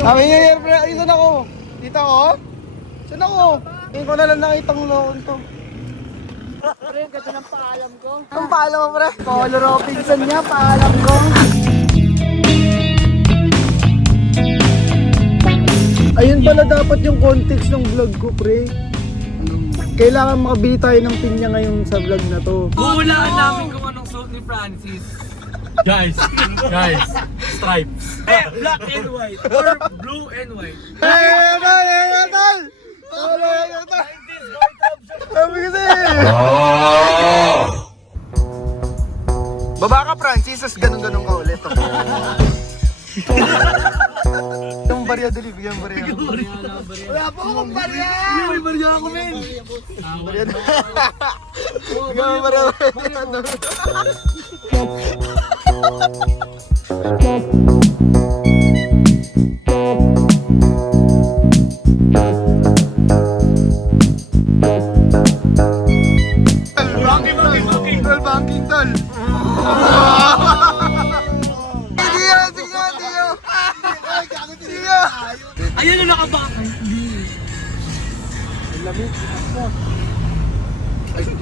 Happy New Year, pre. Ay, saan ako? Dito ako? Saan ako? Ngayon ko na lang nakitang loon to. Pre, ganda ng paalam ko. Ang paalam mo, pre? Paolo Robinson niya, paalam ko. Ayun pala dapat yung context ng vlog ko, pre. Kailangan makabili tayo ng pinya ngayon sa vlog na to. Huhulaan namin kung anong suot ni Francis. Guys, stripes. Black and white or blue and white. Natal! Sabi kasi! Baba ka, Francis, as ganun-ganun ka ulit. Yung barya, dali, bigyan mo barya. Wala pa akong barya! May barya ako, men! Barya na. Bigyan mo barya. Banking tol. Sige yan, sige yan, Tio. Tio. Ayun na nakabakay.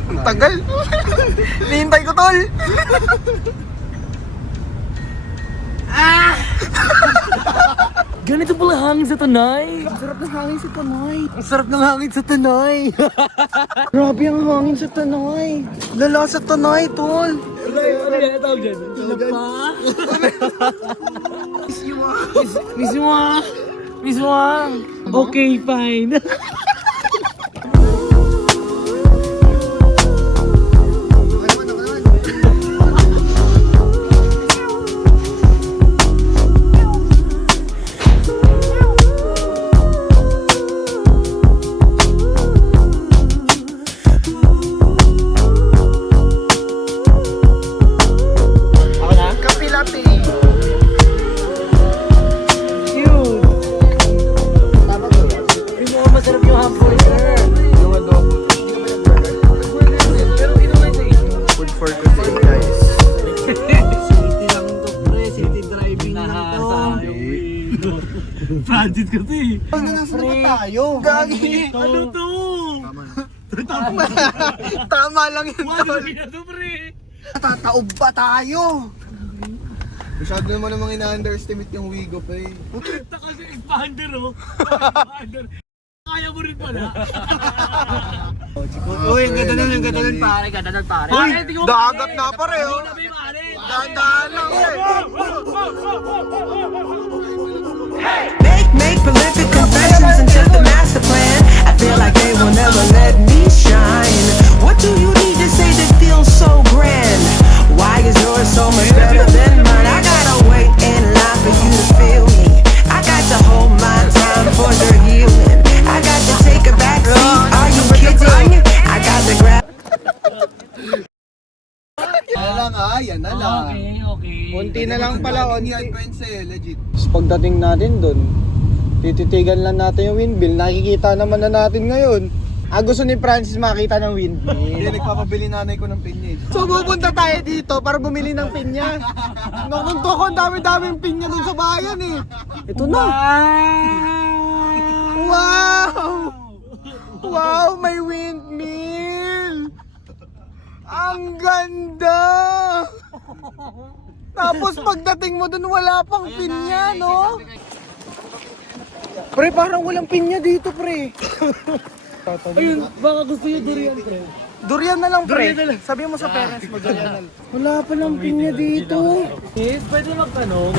Ang tagal. Nihintay ko, tol. Ganito pala hangin sa Tanay. Ang sarap ng hangin sa Tanay. Ang sarap ng hangin sa Tanay. Grabe ang hangin sa Tanay. Lala sa Tanay, tol. Ano yan? Tawag dyan? Tilapa? Miss Wang. Okay, fine. Kapilati. Yung mga masarap yung hamburger. Yung adobo. Pero hindi naman sa inyo. Food for today, guys. City lang to, pre. City driving lang to. Francis kasi. Ano nasa na tayo? Gagi. Ano to? Tama lang yun, Ano tol. na to, pre? Tataob ba tayo? Masyado naman namang ina-underestimate yung Wigo, pre. Punta kasi expander, oh. Expander. Kaya mo rin pala. Uy, ang ganda nun, pare. Ganda nun, pare. Uy, Pare, tingnan mo, dagat pare. na pare, oh. Sabi, pare. Dahan-dahan lang, eh. Make prolific confessions until the master plan. I feel like they will never let me shine. What do you need to say that feels so grand? Why is yours so much better than mine? I gotta wait in line for you to feel me. I got to hold my time for the healing. I got to take a back seat. Are you kidding? I got to grab. Yan lang, yan na lang. Okay. Unti na lang pala, unti. Legit. Pagdating natin dun, tititigan lang natin yung windmill. Nakikita naman na natin ngayon. Gusto ni Francis makita ng windmill. Hindi, nagpapabili nanay ko ng pinya. So pupunta tayo dito para bumili ng pinya. Nakunto ko, ang dami-daming pinya dun sa bayan eh. Ito na. Wow! Wow, may windmill! Ang ganda! Tapos pagdating mo dun, wala pang pinya, no? Pre, parang walang pinya dito, pre. Ayun, baka gusto nyo durian, pre. Durian na lang, pre. Durian na lang. Sabi mo sa parents mo, durian na lang. Wala pa lang pinya dito. Yes, pwede magtanong.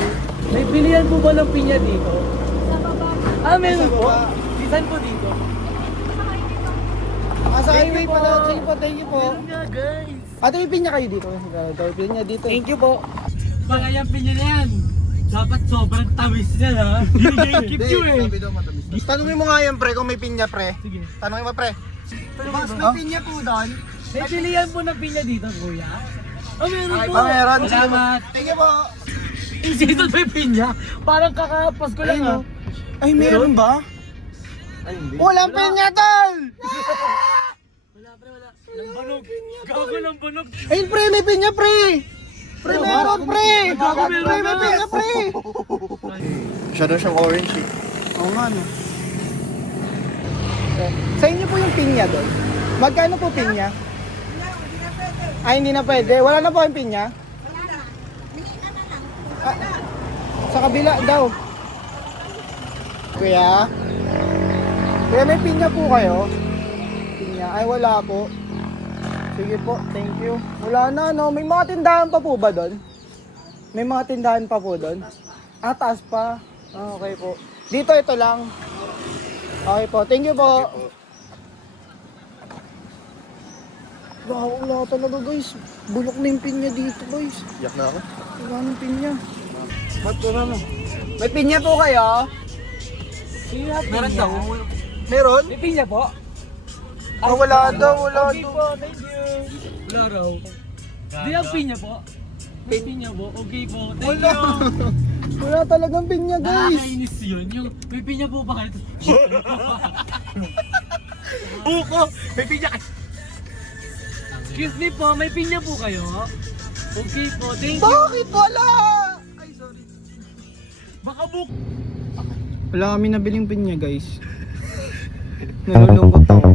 May bilihan po ba ng pinya dito? Sa baba. Meron po. Saan po dito? Sa highway pala. Sige po, thank you po. Meron nga, guys. Ate, may pinya kayo dito. May pinya dito. Thank you po. Baka yung pinya na yan. Dapat sobrang tamis niya, ha? Hindi keep you, eh. Tanungin mo nga yan, pre, kung may pinya, pre. Sige. Tanungin mo, pre. Boss, may pinya po doon. May pilihan po ng pinya dito, kuya. Meron po. Meron. Salamat. Thank you po. Insisted may pinya. Parang kakapos ko lang, ha? Ay, meron ba? Ay, hindi. Walang pinya, tol! Wala, pre, wala. Walang banog. Gago ng banog. Ayun, pre, may pinya, pre! Pre, meron, pre! Gago, meron Pre, na. may pinya, pre! Masyado siyang orange eh. Oo nga, no. Sa inyo po yung pinya doon. Magkano po pinya? Ay, hindi na pwede. Wala na po yung pinya? Ah, sa kabila daw. Kuya? Kuya, may pinya po kayo? Pinya? Ay, wala po. Sige po, thank you. Wala na, no? May mga tindahan pa po ba doon? May mga tindahan pa po doon? Ah, taas pa. Ah, okay po. Dito, ito lang. Okay po, thank you po. Wow, wala talaga guys. Bulok na yung pinya dito guys. Yak na ako. Wala ng pinya. Ba't po na? May pinya po kayo? Meron daw. Meron? May pinya po? Ah, wala daw, wala Okay daw. po, thank you. Wala raw. Di ang pinya po. May pinya po. Okay po, thank Wala. you. Wala talagang pinya guys. Nakakainis yun. Yung may pinya po ba kayo? Buko! May pinya ka! Excuse me po, may pinya po kayo? Okay po, thank you. Bakit wala? Ay, sorry. Baka book. Wala kami nabiling pinya guys. Nalulungkot ako.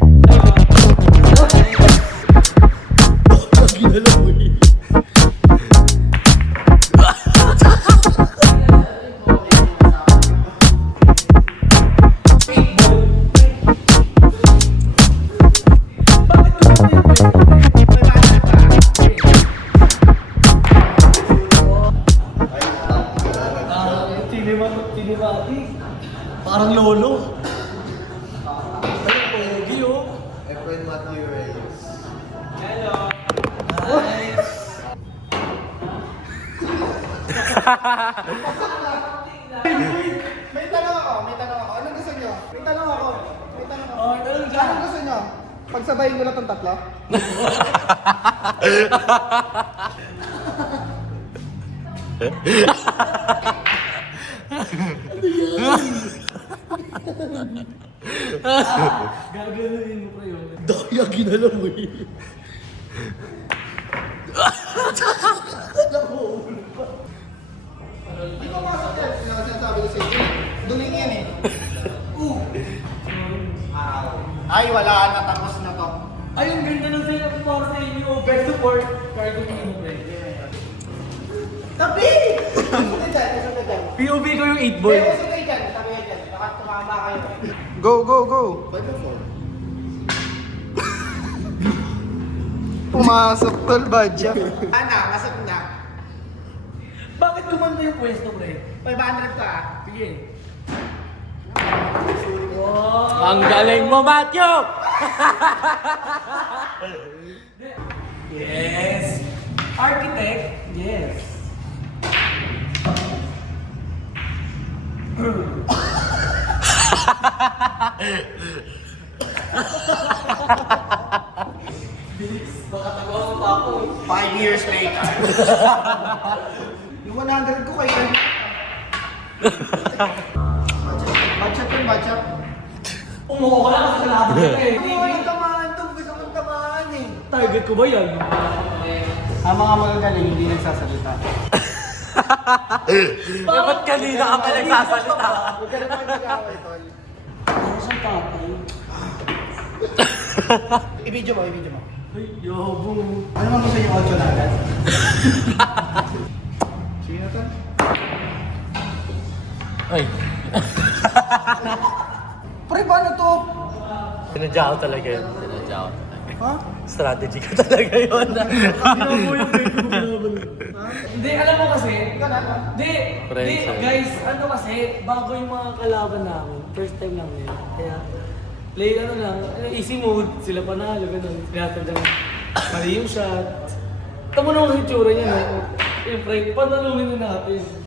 Ginalaw mo eh. Chilimati. Parang lolo. Ay, pogi oh. Efren Matthew Reyes. Nice. May tanong ako, may tanong ako. Anong gusto nyo? May tanong ako. May tanong ako. Oh, tanong dyan. Anong gusto nyo? Pagsabayin ko na itong tatlo? Gaganunin mo kayo. Daya ginalaw mo eh. Hindi ko masok yan. Sinasabi ko sa inyo. Duling yan eh. Ay, wala na. Tapos na to. Ay, ang ganda ng sa'yo ko para sa inyo. Best support. Cargo mo pre. Tabi! Usok na dyan, usok na dyan. POV ko yung 8 ball. Usok kayo dyan, tabi kayo dyan. Baka tumama kayo. Go, go, go! Pumasok tol, badya. Ana, masok na. Bakit kumanda yung pwesto, pre? 500 ka. Sige. Wow. Ang galing mo, Matthew! Yes. Architect? Yes. Bilis, baka tagawa mo pa ako. 5 years later. Yung 100 ko kayo. Matchup yun, matchup. Umuha ko lang kasi kalaban kita eh. Ano yung tamaan to? Gusto kong tamaan eh. Target ko ba yan? Ang mga magagaling hindi nagsasalita. Ba't kanina ka pa nagsasalita? Huwag ka naman nag-away, tol. Ano siyang tatay? I-video mo, i-video mo. Ay, yabo. Ano man gusto niyo 8 na agad? Sige na, tol. Ay. Pre, paano to? Sinadya ko talaga yun. Sinadya ko. Ha? Strategy ka talaga yun. Hindi, alam mo kasi. Hindi, hindi, guys, ano kasi, bago yung mga kalaban namin. First time lang yun. Kaya, ano lang, easy mode, sila panalo, ganun. Kaya talagang mali yung shot. Tama naman yung itsura niya, no? Siyempre, panalunin na natin.